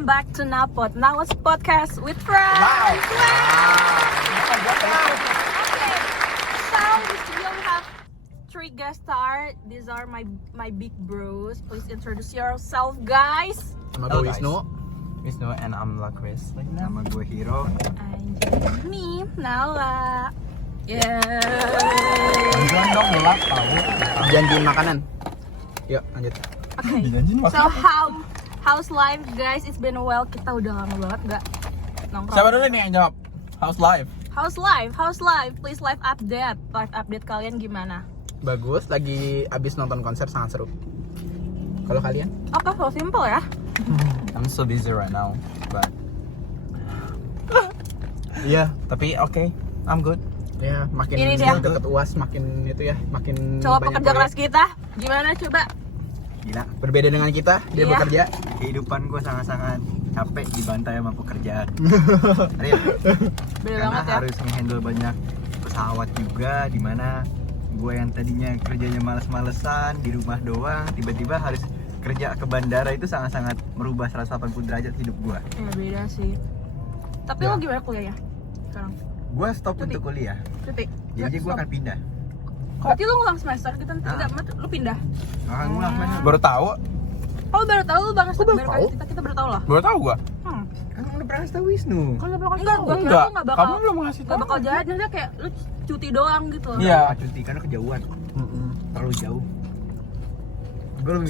welcome back to Napot. Now it's podcast with friends. Okay, so this video we have 3 guest star. These are my big bros. Please introduce yourself, guys. Nama gue Wisnu and I'm Lakris. Nama gue Hiro. And me, Nala. Yeah. Jangan dong gelap tahu. Janjiin makanan. Yuk lanjut. Okay. Dijanjiin So how's life, guys? It's been a while. Kita udah lama banget nggak nongkrong. Siapa dulu nih yang jawab? How's life? How's life? How's life? Please live update. Live update kalian gimana? Bagus, lagi abis nonton konser sangat seru. Kalau kalian? Oke, so simple ya. I'm so busy right now, but Iya. tapi okay, I'm good. Ya, makin Ini dia. deket UAS makin itu ya, makin Coba banyak pekerja proyek. keras kita. Gimana coba? Gila, Berbeda dengan kita, dia Iya. bekerja. kehidupan gue sangat-sangat capek dibantai sama pekerjaan. Real. Beda Karena banget ya. harus ngehandle banyak pesawat juga, dimana gue yang tadinya kerjanya males-malesan di rumah doang, tiba-tiba harus kerja ke bandara, itu sangat-sangat merubah 180 derajat hidup gue. Ya beda sih. Tapi Ya. lo gimana kuliahnya sekarang? Gue stop Cuti. untuk kuliah, Cuti. jadi gue Stop. akan pindah. Berarti lo ngulang semester kita tidak, lo pindah. Akan ngulang mana? Baru tahu? Oh baru tahu lo banget. Kok baru tahu? Kita baru tahu lah. Baru tahu gua? Kan udah pernah kasih tau Wisnu. Kan lo bakal enggak, gue kira Enggak. lo nggak bakal. Kamu belum ngasih Nggak tahu. bakal jahat, nanti kayak lo cuti doang gitu. Iya. Nggak cuti karena kejauhan, terlalu jauh. Gue lebih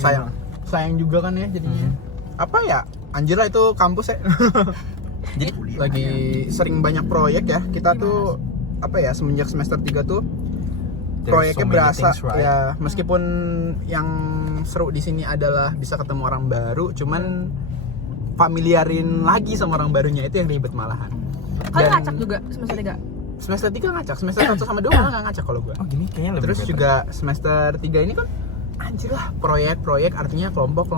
Sayang juga kan ya jadinya. Apa ya? Anjir lah itu kampus ya. Jadi kuliah Lagi aja. sering banyak proyek ya. Kita tuh apa ya, semenjak semester 3 tuh there's proyeknya so many berasa things, right? ya, meskipun yang seru di sini adalah bisa ketemu orang baru, cuman familiarin lagi sama orang barunya itu yang ribet malahan. Kalian Dan ngacak juga semester 3? semester 3 ngacak, semester 1 sama 2 malah nggak ngacak kalau gua. Oh gini kayaknya lebih Terus better. juga semester 3 ini kan anjir lah, proyek artinya kelompok.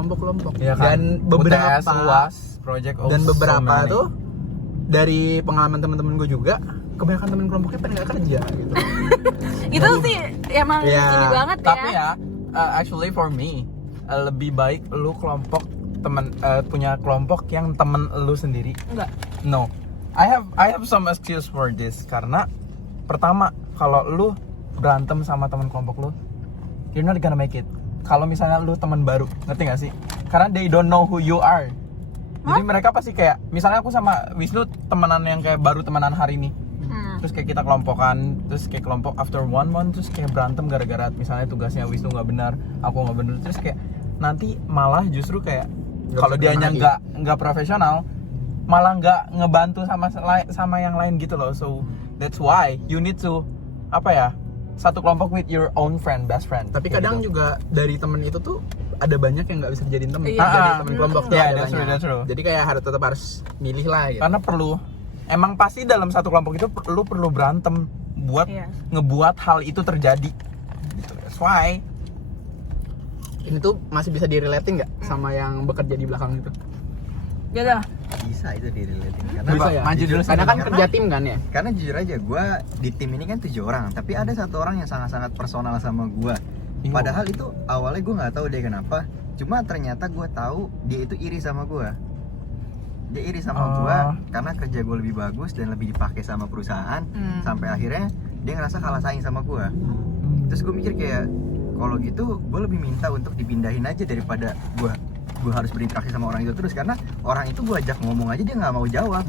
Iya kan? Dan beberapa UTS, UAS, project of dan so beberapa many. tuh dari pengalaman teman-teman gue juga, kebanyakan temen kelompoknya pada nggak kerja gitu. Itu sih emang Ya. ini banget Tapi ya. ya, actually for me lebih baik lu kelompok temen punya kelompok yang temen lu sendiri. Enggak. No, I have some excuse for this, karena pertama kalau lu berantem sama teman kelompok lu, you're not gonna make it. Kalau misalnya lu teman baru, ngerti gak sih? Karena they don't know who you are. Jadi mereka pasti kayak, misalnya aku sama Wisnu temenan yang kayak baru temenan hari ini, terus kayak kita kelompokan, terus kayak kelompok after 1 month, terus kayak berantem gara-gara misalnya tugasnya Wisnu nggak benar, aku nggak benar, terus kayak nanti malah justru kayak Nggak kalau bisa dianya terima nggak profesional, malah nggak ngebantu sama yang lain gitu loh. So that's why you need to apa ya, satu kelompok with your own friend, best friend. Tapi kayak kadang gitu. juga dari temen itu tuh ada banyak yang nggak bisa dijadiin temen. Iya. Dari temen kelompok tuh Iya, ada that's true, banyak. that's true. Jadi kayak tetap harus milih lah gitu. Karena emang pasti dalam satu kelompok itu lu perlu berantem buat Iya. ngebuat hal itu terjadi gitu. That's why Ini tuh masih bisa direlating nggak sama yang bekerja di belakang itu? Gitu. Bisa itu direlating. Karena Bisa ya? maju dulu Karena kan Karena- kerja tim kan ya? Karena jujur aja, gue di tim ini kan 7 orang, tapi ada satu orang yang sangat-sangat personal sama gue. Padahal itu awalnya gue nggak tahu dia kenapa, cuma ternyata gue tahu dia itu iri sama gue. Dia iri sama gue karena kerja gue lebih bagus dan lebih dipakai sama perusahaan, sampai akhirnya dia ngerasa kalah saing sama gue. Terus gue mikir kayak, kalau gitu gue lebih minta untuk dipindahin aja daripada gue harus berinteraksi sama orang itu terus, karena orang itu gue ajak ngomong aja dia nggak mau jawab.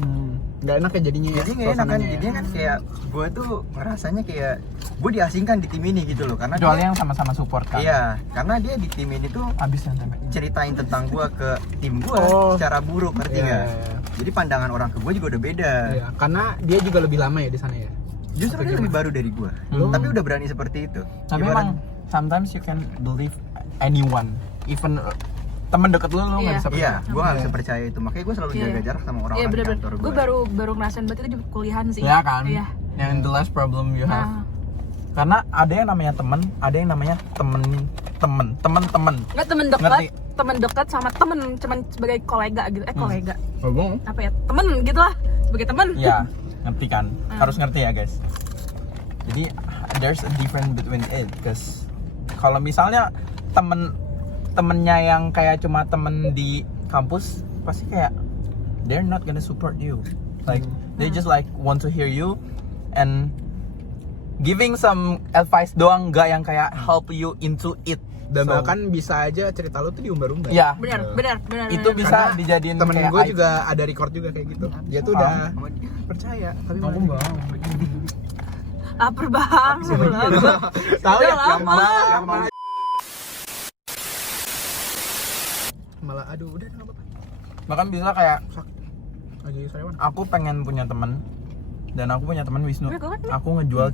Nggak enak ya jadinya ya. Jadi nggak enak kan, suasananya ya. jadinya kan kayak gue tuh ngerasanya kayak gue diasingkan di tim ini gitu loh, karena kecuali dia, yang sama-sama support kan. iya, karena dia di tim ini tuh Abis yang tempe. ceritain tentang gue ke tim gue Oh. secara buruk, ngerti Iya, nggak? iya, Jadi pandangan orang ke gue juga udah beda. iya. Karena dia juga lebih lama ya di sana ya. Justru dia lebih baru dari gue, tapi udah berani seperti itu. Tapi Ibarat- emang sometimes you can believe anyone, even temen deket lu Iya. nggak bisa Iya, percaya. gue nggak bisa percaya itu, makanya gue selalu Iya. jaga jarak sama Iya orang-orang di bener-bener. kantor Gue gue. baru ngerasain berarti itu di kuliahan sih. Iya kan? Iya. Yang the last problem you have. Nah, Karena ada yang namanya temen, ada yang namanya temen. nggak temen dekat, Ngerti? temen dekat sama temen cuman sebagai kolega gitu. Kolega. Ngomong. Apa ya? Temen gitu lah. Sebagai temen. Ya, ngerti kan? Harus ngerti ya guys. Jadi there's a difference between it, because kalau misalnya temennya yang kayak cuma temen di kampus, pasti kayak they're not gonna support you. Like they just like want to hear you and giving some advice doang, nggak yang kayak help you into it. Dan So, bahkan bisa aja cerita lu tuh diumbar-umbar. ya Benar. itu benar. bisa Karena dijadiin temen kayak gue aib. juga ada record juga kayak gitu. Dia tuh udah percaya, tapi Aku malah- bang. Lapar bang sebelah. Tahu ya? Udah lama. Malah aduh udah nggak apa-apa. Bahkan bisa kayak Lagi sariawan. aku pengen punya teman dan aku punya teman Wisnu. Udah, gue kan- Aku ngejual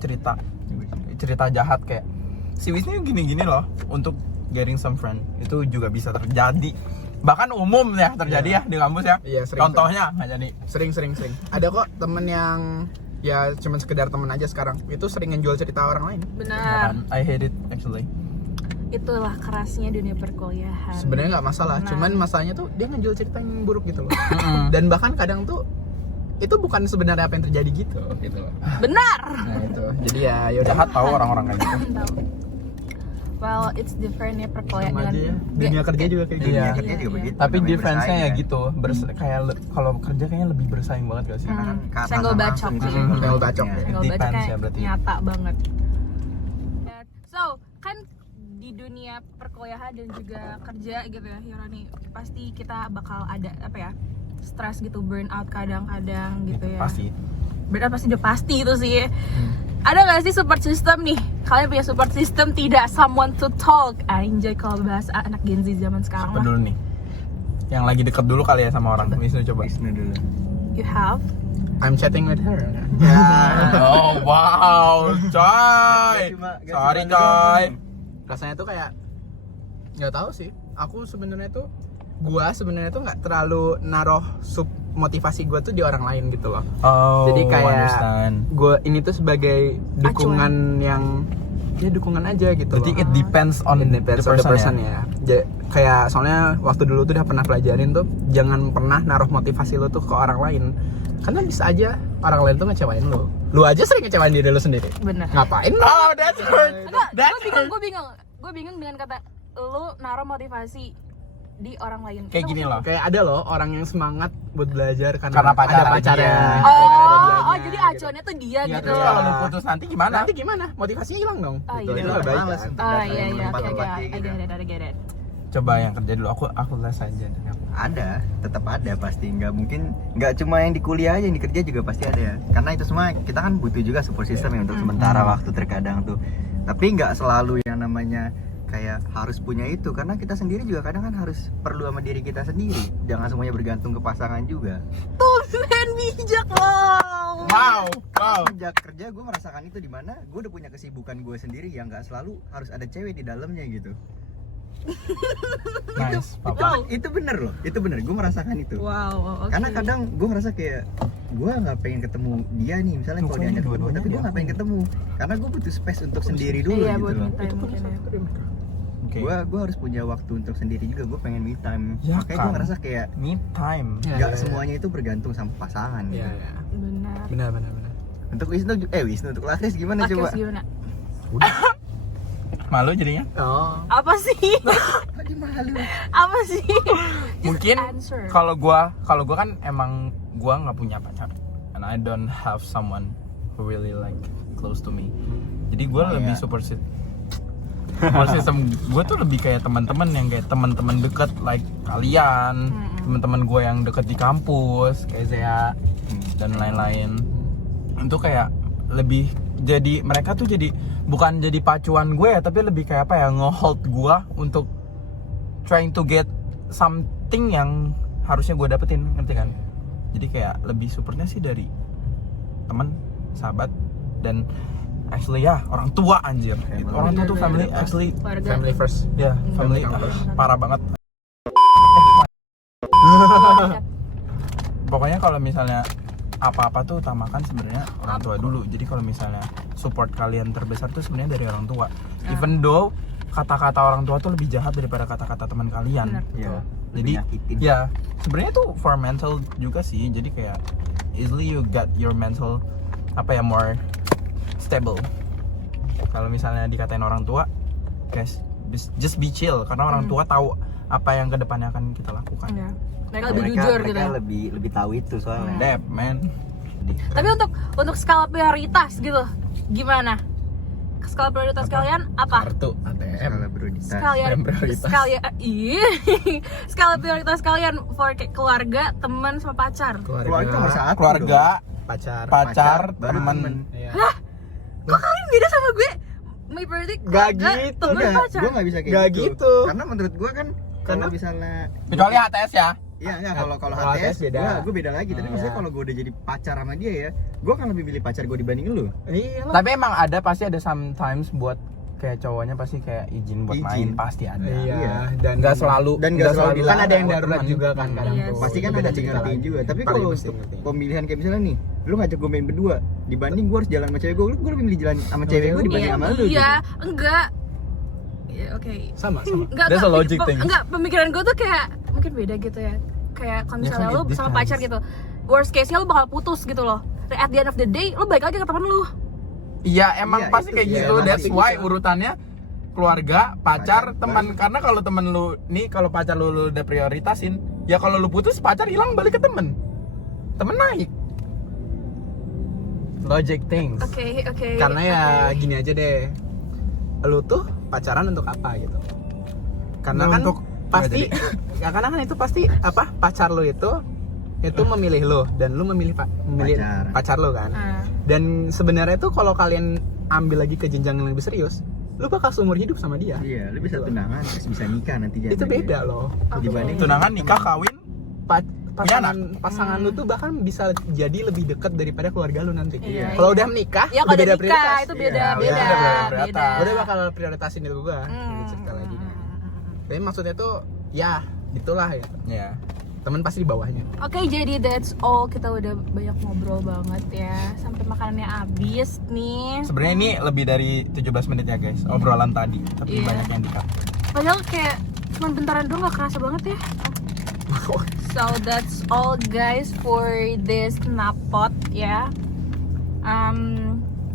cerita jahat kayak si Wisnu gini-gini loh untuk getting some friend. Itu juga bisa terjadi. Bahkan umum ya terjadi ya di kampus ya. Iya, sering. Contohnya nggak jadi. Sering. Ada kok temen yang ya cuman sekedar temen aja sekarang. Itu sering ngejual cerita orang lain. Ya Benar. kan? I hate it actually. Itulah kerasnya dunia perkuliahan. Sebenarnya nggak masalah, Nah. cuman masalahnya tuh dia ngejual cerita yang buruk gitu loh. Mm-mm. Dan bahkan kadang tuh itu bukan sebenarnya apa yang terjadi gitu loh. Benar. Nah itu. Jadi ya yaudah. Jahat tahu orang-orang kayak gitu. Tahu. Well, it's different ya perkuliahan Sama dengan aja ya. Dunia kerja juga kayak gitu. Iya. Kerja juga Iya. begitu. Tapi namanya difference-nya ya bersaing, gitu. Kayak kalau kerja kayaknya lebih bersaing banget gak sih? kan? Kata Senggol sama bacok. langsung itu Mm-mm. Senggol bacok ya. Senggol Depends bacok ya kayak berarti. nyata banget. So, kan di dunia perkuliahan dan juga kerja gitu ya, Hironi, pasti kita bakal ada apa ya? Stres gitu, burnout kadang-kadang gitu ya. Pasti. Burnout pasti udah pasti itu sih. Ada gak sih support system nih? Kalian punya support system tidak? Someone to talk. Anjay kalau bahasa anak Gen Z zaman sekarang Siapa lah. dulu nih? Yang lagi deket dulu kali ya sama orang. Wisnu coba. Wisnu dulu. You have? I'm chatting with her. Ya. Oh wow, coy. Gak Sorry cuma coy. Rasanya tuh kayak nggak tahu sih. Aku sebenarnya tuh sebenarnya tuh nggak terlalu naruh motivasi gue tuh di orang lain gitu loh. Oh, Jadi kayak understand. gue ini tuh sebagai dukungan yang ya dukungan aja gitu. Berarti loh. it depends on It depends on the person ya. ya. Kayak soalnya waktu dulu tuh udah pernah pelajarin tuh jangan pernah naruh motivasi lo tuh ke orang lain. Karena bisa aja orang lain tuh ngecewain lo. Lu aja sering ngecewain diri lo sendiri. Bener. Ngapain? Oh, that's hurt. Enggak, That's hurt. gue bingung dengan kata lu naruh motivasi di orang lain. Kayak Itu gini maksudnya- loh. Kayak ada loh orang yang semangat buat belajar Karena pacar ada ada pacarnya. dia. Oh, jadi acuannya tuh dia Ya, gitu. terus kalau lu putus nanti gimana? Nanti gimana? Motivasinya hilang dong. Oh, Gitu. iya. Itu nggak baik Males kan? untuk Oh datang iya ke iya, tempat oke, kayak gitu. I get it. Coba yang kerja dulu. Aku les aja. Ada, tetap ada pasti. Nggak mungkin, nggak cuma yang di kuliah aja, yang di kerja juga pasti ada ya. Karena itu semua kita kan butuh juga support system ya untuk sementara waktu terkadang tuh. Tapi nggak selalu yang namanya kayak harus punya itu, karena kita sendiri juga kadang kan harus perlu sama diri kita sendiri. Jangan semuanya bergantung ke pasangan juga. Tuh men bijak loh. Wow. Sejak kerja gue merasakan itu, di mana gue udah punya kesibukan gue sendiri yang nggak selalu harus ada cewek di dalamnya gitu. Nice. Itu, Papa. itu bener loh, itu bener, gue merasakan itu. Wow, oke. Karena kadang gue ngerasa kayak gue nggak pengen ketemu dia nih, misalnya kalau Bukan diajak ketemu, dua-duanya tapi gue dia. nggak pengen ketemu karena gue butuh space untuk sendiri dulu Iya, gitu buat loh. me time mungkin ya. Oke. Gue harus punya waktu untuk sendiri juga, gue pengen me time. Ya Makanya kan. gue ngerasa kayak Me time. Ya, nggak ya, ya. semuanya itu bergantung sama pasangan. Iya, Gitu. iya. Benar. Benar. Untuk Wisnu, untuk Lakris gimana Oke, coba? gimana? Malu jadinya? Oh. Apa sih? Tadi malu. Apa sih? Just Mungkin answer. kalau gua kan emang gua nggak punya pacar and I don't have someone who really like close to me. Jadi gua Oh, lebih iya. support system gua tuh lebih kayak teman-teman yang kayak teman-teman deket like kalian, teman-teman gua yang deket di kampus kayak Zea dan lain-lain. Itu kayak lebih jadi mereka tuh jadi bukan jadi pacuan gue ya, tapi lebih kayak apa ya, nge-hold gue untuk trying to get something yang harusnya gue dapetin, ngerti kan? Jadi kayak lebih supportnya sih dari teman, sahabat, dan actually ya orang tua anjir. Family. Orang tua tuh family Bener-bener. actually Keluarga. Family first. ya family Family parah banget. Pokoknya kalau misalnya apa-apa tuh utamakan sebenarnya orang tua dulu. Jadi kalau misalnya support kalian terbesar tuh sebenarnya dari orang tua. Even though kata-kata orang tua tuh lebih jahat daripada kata-kata teman kalian. Benar. Gitu. Iya, Jadi lebih nyakitin. ya sebenarnya tuh for mental juga sih. Jadi kayak easily you get your mental apa ya more stable. Kalau misalnya dikatain orang tua, guys, just be chill karena orang tua tahu apa yang kedepannya akan kita lakukan. Ya. Mereka lebih jujur gitu. Mereka lebih tahu itu soalnya. Dep, man. Tapi untuk skala prioritas gitu, gimana? Skala prioritas kalian apa? Kartu ATM. Skala prioritas. Skala prioritas kalian for kayak keluarga, teman sama pacar. Keluarga nomor satu. Keluarga, pacar, baru teman. Iya. Lah, kok kalian beda sama gue? My priority keluarga, gitu, teman, pacar. Gue nggak bisa kayak Nggak gitu. gitu. Karena menurut gue kan kalau misalnya Kecuali HTS ya. Iya enggak, kalau Kalau HTS beda. gue beda lagi. Tapi Ah, maksudnya iya. kalau gue udah jadi pacar sama dia ya, gue akan lebih pilih pacar gue dibanding lu. Iya lah. Tapi emang pasti ada sometimes buat kayak cowoknya pasti kayak izin buat main, Izin. pasti ada. Iya, dan Nggak selalu Dan nggak selalu kan dilarang ada yang buat darurat teman. juga kan kadang Iya tuh. sih. Pasti kan Itu ada beda cerita ngertiin lagi. juga. Tapi Paling kalau mesti untuk ngertiin. pemilihan kayak misalnya nih, lu ngajak gue main berdua, dibanding gue harus jalan sama cewek gue lebih milih jalan sama cewek gue dibanding sama lu. Iya, gitu. enggak. Ya, oke. sama. Enggak, That's a logic thing. enggak, pemikiran gue tuh kayak mungkin beda gitu ya. Kayak kalau misalnya kan lu it sama depends. pacar gitu, worst case-nya lu bakal putus gitu loh. At the end of the day, lu balik lagi ke temen lu. Iya, emang Iya, pasti itu kayak iya, gitu. emang That's pasti why gitu. urutannya keluarga, pacar, Pacar, teman. Karena kalau temen lu nih, kalau pacar lu udah prioritasin, ya kalau lu putus pacar hilang balik ke temen. Temen naik. Logic things. Oke. Karena ya oke. gini aja deh. Lu tuh pacaran untuk apa gitu? Karena kan Untuk- pasti ya karena kan itu pasti apa? Pacar lu itu memilih lu dan lu memilih pacar lu kan. Ah. Dan sebenarnya tuh kalau kalian ambil lagi ke jenjang yang lebih serius, lu bakal seumur hidup sama dia. Iya, lu bisa tunangan terus bisa nikah nanti jadi. Itu beda loh. Oke. Dibanding tunangan, nikah, kawin. Pasangan lu tuh bahkan bisa jadi lebih dekat daripada keluarga lu nanti. Iya, Kalau iya. udah menikah, Ya udah kalau beda udah nikah prioritas. itu Iya, beda, udah beda, beda beda. prioritas. Udah bakal prioritasin itu gua. Jadi cerita lagi. Tapi maksudnya tuh ya itulah ya. Ya. Temen pasti di bawahnya. Oke, jadi that's all. Kita udah banyak ngobrol banget ya. Sampai makanannya habis nih. Sebenarnya ini lebih dari 17 menit ya guys, obrolan tadi. Tapi Iya. banyak yang di-cut. Padahal kayak cuma bentaran doang, gak kerasa banget ya. So that's all guys for this Napot ya.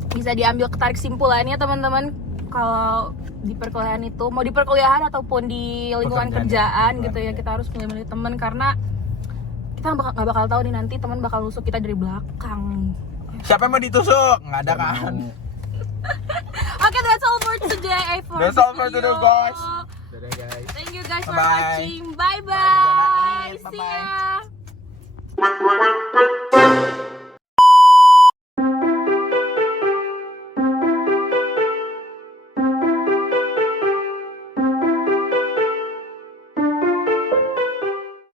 Bisa diambil ketarik simpulannya teman-teman, kalau di perkuliahan itu, mau di perkuliahan ataupun di lingkungan Pekerjaan, kerjaan gitu ya, kita harus milih-milih teman karena kita nggak bakal tahu nih nanti teman bakal nusuk kita dari belakang. Siapa yang mau ditusuk? Nggak ada kan? Okay, that's all for today. That's all for today, guys. Dadah guys. Thank you guys for Bye-bye. watching. Bye bye. Bye-bye. See Bye-bye. ya.